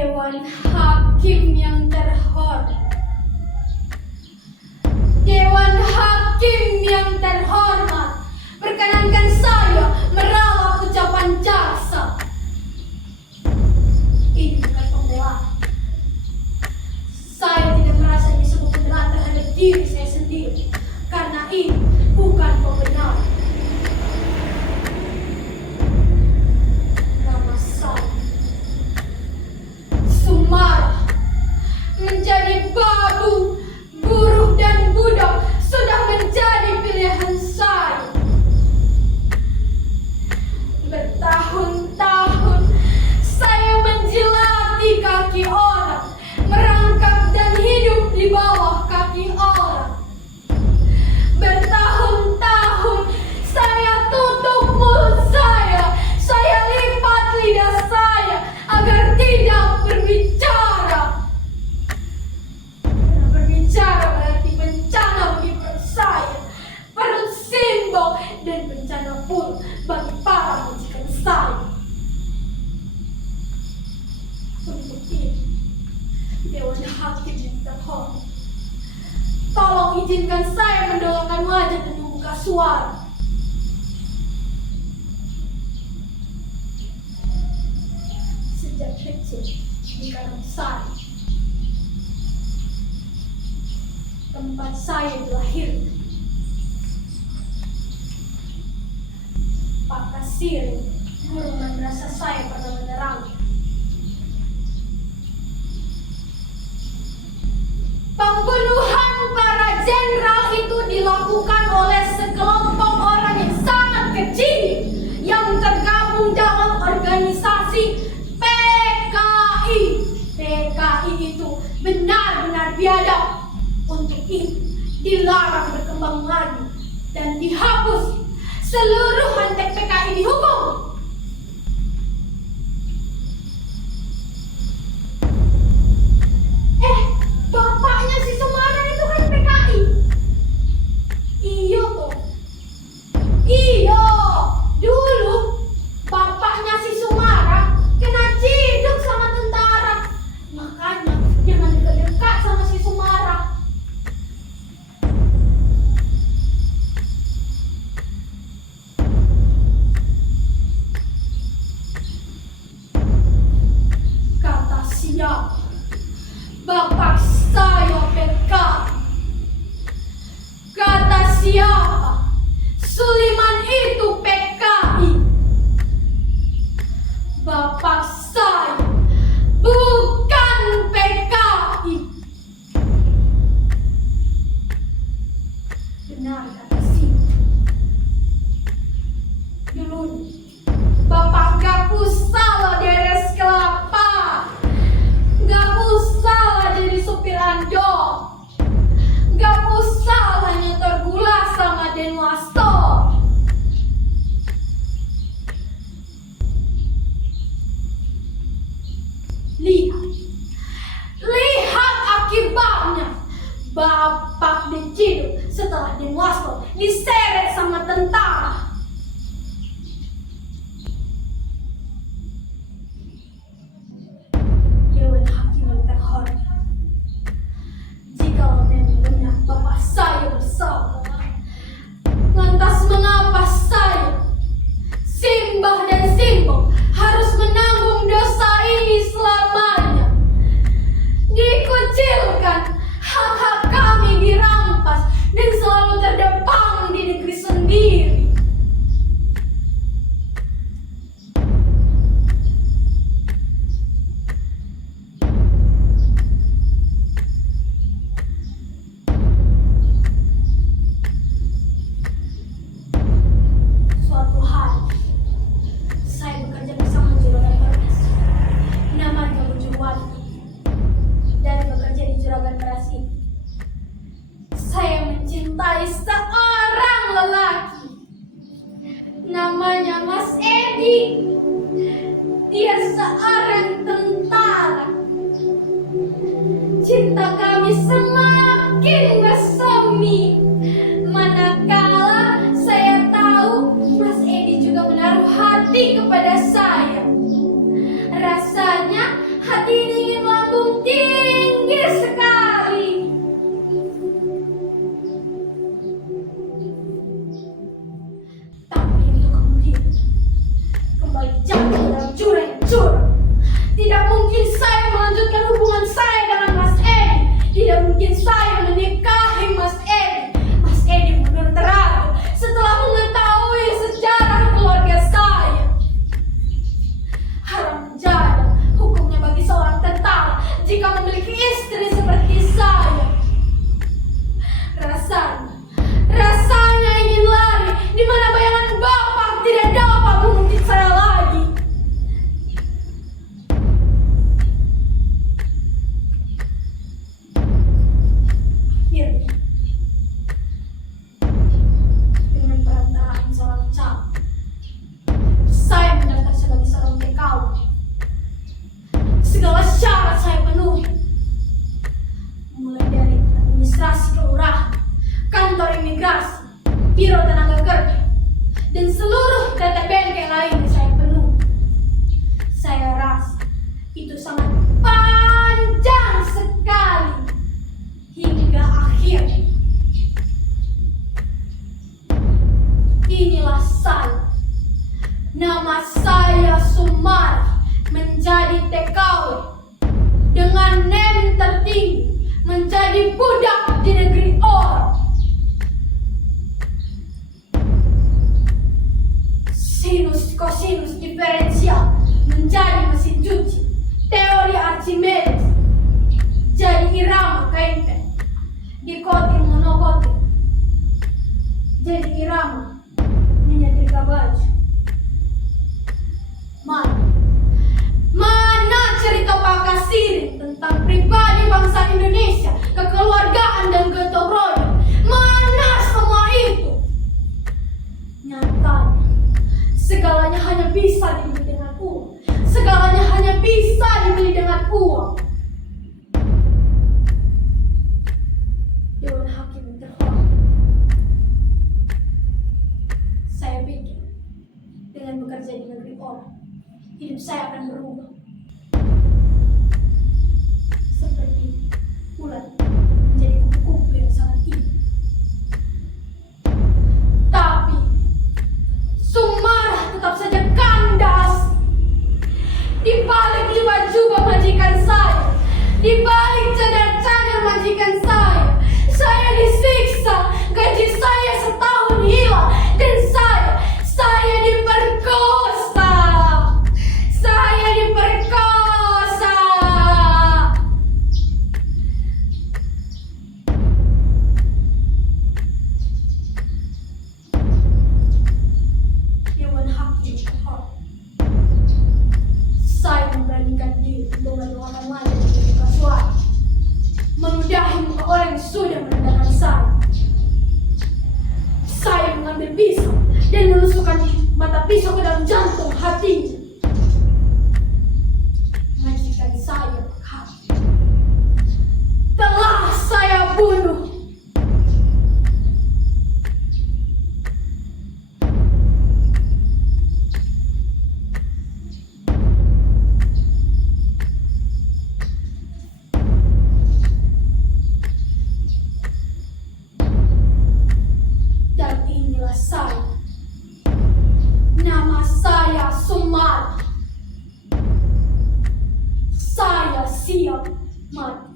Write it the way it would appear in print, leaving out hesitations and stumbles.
Dewan Hakim yang terhormat, Dewan Hakim yang terhormat, perkenankan saya merawat ucapan jaksa. Ini bukan pembelaan. Saya tidak merasa disebut pembelaan terhadap diri saya sendiri, karena ini bukan pembenaran. Nama saya Sumara, menjadi babu, buruh dan budak sudah menjadi pilihan saya. Bertahun-tahun saya menjilati kaki orang, merangkak dan hidup di bawah kaki orang. Bertahun-tahun saya tutup mulut saya lipat lidah saya agar tidak berbicara. Karena berbicara berarti bencana bagi perut saya, perut Simbo, dan bencana pun bagi para majikan saya. Untuk ini, Dewan Hakim yang terhormat, tolong izinkan saya mendongakkan wajah dan membuka suara. Sejak kecil di kanan saya, tempat saya dilahirkan, Pak Kasir, guru madrasah saya pernah menerangkan. Pembunuhan para jenderal itu dilakukan oleh sekelompok orang yang sangat kecil yang tergabung dalam organisasi PKI. PKI itu benar-benar biadab. Untuk itu dilarang berkembang lagi dan dihapus. Seluruh antek PKI dihukum. Bapaknya si Sumara itu kan PKI. Iya toh. Iya. Dulu bapaknya si Sumara kena ciduk sama tentara. Makanya jangan dekat-dekat sama si Sumara. Kata siapa? Bapak saya PKI. Kata siapa? Suliman itu PKI. Bapak saya bukan PKI. Benar kata siapa? Dulu Bapak gak usah deres kelapa, gak usah jadi supir andong, gak usah nyetor gula sama Denwasto. Lihat akibatnya. Bapak diciduk setelah Denwasto diseret sama tentara. Dewan Hakim yang terhormat, jika memang benar bapak saya bersalah, lantas mengapa saya, Simbah dan Simbo, harus menanggung dosa ini selamanya? Dikucilkan, hak-hak kami dirampas, dan selalu terdepang di negeri sendiri. Suatu hari, saya bekerja bersama juragan beras, namanya Bujuwati, dan bekerja di juragan beras ini. Saya mencintai seorang lelaki, namanya Mas Edi. Dia seorang tentara. Cinta kami semakin bersemi, manakala saya tahu Mas Edi juga menaruh hati kepada saya. Rasanya hati ini Biro Tenaga Kerja, dan seluruh data bengkel lainnya saya penuhi. Saya rasa itu sangat panjang sekali hingga akhirnya. Inilah saya. Nama saya Sumari, menjadi TKW dengan NEM tertinggi, menjadi budak di negeri orang. Sinus kosinus diferensial menjadi mesin cuci, teori Archimedes jadi irama kainten, dikotin monokotin jadi irama menyetrika baju. Mana cerita Pak Kasirin tentang pribadi bangsa Indonesia, kekeluargaan dan gotong royong? Mana semua itu? Nyatanya segalanya hanya bisa dibeli dengan uang. Segalanya hanya bisa dibeli dengan uang. Dewan Hakim terhormat, saya pikir dengan bekerja di negeri orang, hidup saya akan berubah. Seperti bulan menjadi kupu-kupu yang sangat indah. Tapi Sumara tetap saja kandas. Di balik jubah-jubah majikan saya, di balik cadar-cadar majikan saya disiksa, gaji saya setahun hilang, dan saya diperkosa. Saya diperkosa. Dewan Hakim terhormat, saya memberanikan diri untuk meluangkan wajah di muka suara, meludahi muka orang yang sudah merendahkan saya. Saya mengambil pisau dan menusukkan mata pisau ke dalam jantung hatinya. Majikan saya telah saya bunuh. Dan inilah saya. Nama saya Sumari. Saya siap mati.